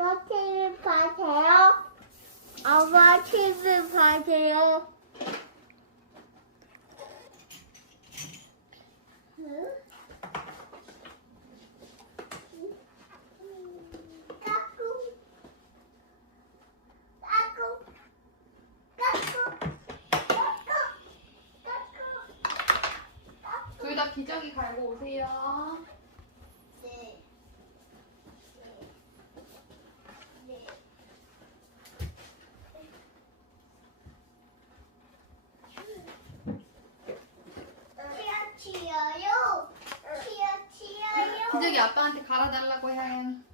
아빠 TV 봐세요. 아빠 TV 봐세요. 둘 다 기저귀 갈고 오세요. 기저귀 아빠한테 갈아달라고 해.